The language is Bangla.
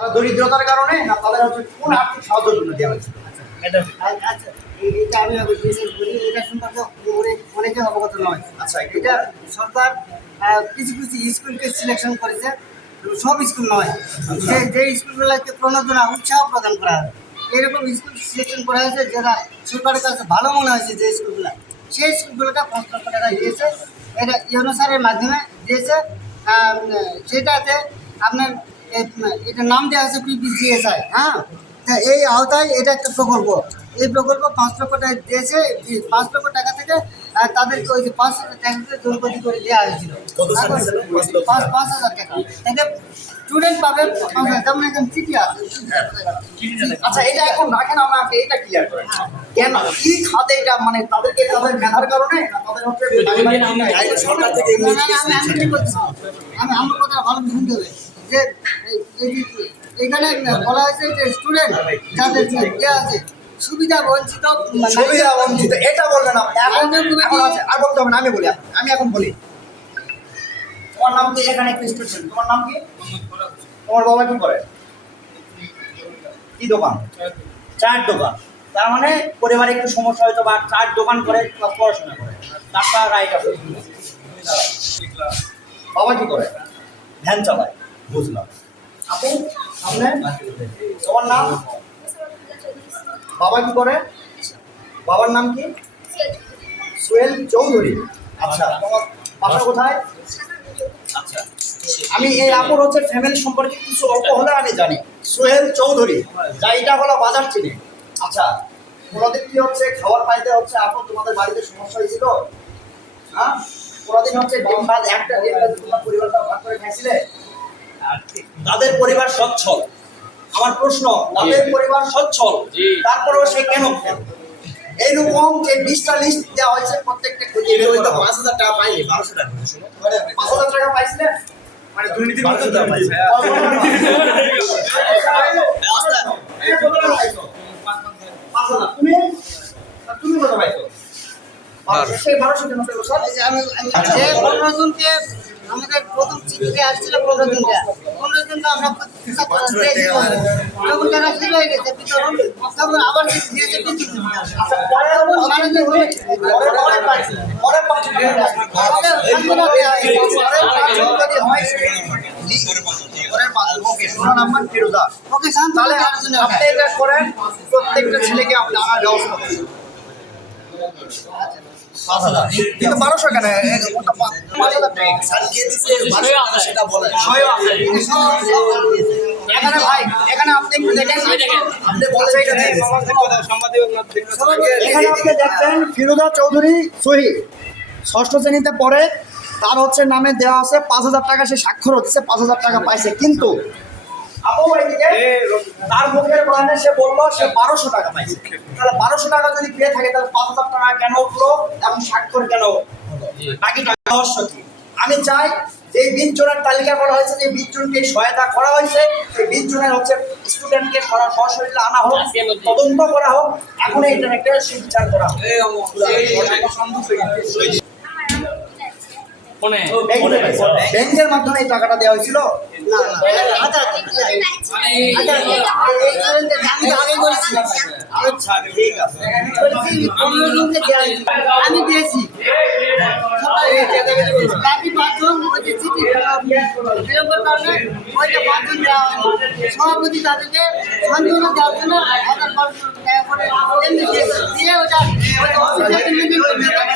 তারা দরিদ্রতার কারণে না তাদের হচ্ছে কোন আর্থিক সাহায্যের জন্য দেওয়া হয়েছিল? আচ্ছা, এটা আমি বিশেষ করি, এটা সম্পর্কে অনেকে অবগত নয়। আচ্ছা, এটা সরকার কিছু কিছু স্কুলকে সিলেকশন করেছে, সব স্কুল নয়। যে স্কুলগুলোকে প্রণোদনা উৎসাহ প্রদান করা হয়, এরকম স্কুল সিলেকশন করা হয়েছে যেটা সরকারের কাছে ভালো মনে হয়েছে। যে স্কুলগুলো, সেই স্কুলগুলোকে 5 লক্ষ টাকা দিয়েছে। এটা ইউনোসারের মাধ্যমে দিয়েছে। সেটাতে আপনার এটা নাম দেওয়া হয়েছে PPCSI। হ্যাঁ, এই আওতায় এটা একটা প্রকল্প। এই প্রকল্প 5 লক্ষ টাকা দিয়েছে। 5 লক্ষ টাকা থেকে তাদেরকে ওই যে 5,000 টাকা দুর্গতি করে দেওয়া হয়েছিল। 5,000 টাকা থেকে স্টুডেন্ট পাবে 5,000। যেমন এখন চিঠি আছে। আচ্ছা, এটা এখন রাখেন, আমাকে এটা ক্লিয়ার করেন কেন কি খাতে এটা, মানে তাদেরকে তাদের মেধার কারণে না তাদের হচ্ছে সরকার থেকে? আমি আমার কথা ভালো শুনতে হবে যে এখানে বলা হয়েছে যে স্টুডেন্ট যাদের দেওয়া আছে সুবিধা বঞ্চিত। এটা বলবেন আপনি এখন আছে আর বলতে হবে না। আমি এখন বলি, তোমার নাম কি? এখানে একটু স্টুডেন্ট, তোমার নাম কি? তোমার বাবা কি করে? কি দোকান? চায়ের দোকান। তার মানে পরিবারে একটু সমস্যা হয়তো, বা চায়ের দোকান করে পড়াশোনা করে, তার রাইট আছে। বাবা কি করে? ভ্যান চালায়। বুঝলাম। আপু সামনে, তোমার নাম? বাবা কি করে? বাবার নাম কি? সোহেল চৌধুরী। আচ্ছা, তোমার বাসা কোথায়? আচ্ছা, আমি এই আপুর হচ্ছে ফ্যামিলি সম্পর্কে কিছু অল্প হলে আমি জানি। সোহেল চৌধুরী, যা এটা হলো বাজার চিনি। আচ্ছা, কোনোদিন কি হচ্ছে খাবার পাইতে হচ্ছে আপু তোমাদের বাড়িতে সমস্যা হয়েছিল? হ্যাঁ, কোনোদিন হচ্ছে ডিম ভাত একটা ডিম ভাত তোমার পরিবারটা ভাগ করে খাইছিলে? তাদের পরিবার সচ্ছল। আমার প্রশ্ন, তাদের পরিবার সচ্ছল, তারপরেও সে কেন এইরকম যে 20টা লিস্ট দেওয়া হয়েছে প্রত্যেকটা 5,000 টাকা পাইনি? 1200 টাকা। 5,000 টাকা পাইছিলেন মানে দুর্নীতির মধ্যে দেওয়া হয়েছে। তুমি কত পাইছো? সেই 1200 কেন পেলো স্যার? আমি যে 15 জনকে আমাদের প্রথম চিঠিতে আসছিল, 15 জনটা আমরা যখন টাকা শুরু হয়ে গেছে বিতরণ, তখন আবার দিয়েছে 25 জন। প্রত্যেকটা ছেলেকে আপনারা ব্যবস্থা করেন। কিন্তু 1200 কেন? 5,000 সেটা বলেন। এখানে ভাই, এখানে আপনি একটু দেখেন, আপনি বলছেন এখানে আপনি দেখবেন ফিরোজা চৌধুরী সহি 6ষ্ঠ শ্রেণীতে পড়ে। তার হচ্ছে নামে দেওয়া আছে 5,000 টাকা। সে স্বাক্ষর হচ্ছে 5,000 টাকা পাইছে। কিন্তু আপু এদিকে তার মুখের বয়ানে সে বললো সে 1200 টাকা পাইছে। তাহলে 1200 টাকা যদি পেয়ে থাকে তাহলে 5,000 টাকা কেন উঠলো এবং স্বাক্ষর কেন বাকি টাকা রহস্য কি? আমি চাই যে 20 জনের তালিকা করা হয়েছে, যে 20 জনকে সহায়তা করা হয়েছে, সেই 20 জনের হচ্ছে স্টুডেন্টকে সরাসরি আনা হোক, তদন্ত করা হোক, এখন এটার একটা সুবিচার করা হোক। ব্যাংকের মাধ্যমে এই টাকাটা দেওয়া হয়েছিল? আচ্ছা, ঠিক আছে। আমি দিয়েছি বাকি 5 জন ওই যে চিঠি বিলম্বের কারণে ওইটা 5 জন দেওয়া হয়নি। সভাপতি তাদেরকে সান্ত্বনা দেওয়ার জন্য 1,500 টাকা করে এমনি দিয়ে ওটা অফিসে মেনটেন করতে হবে।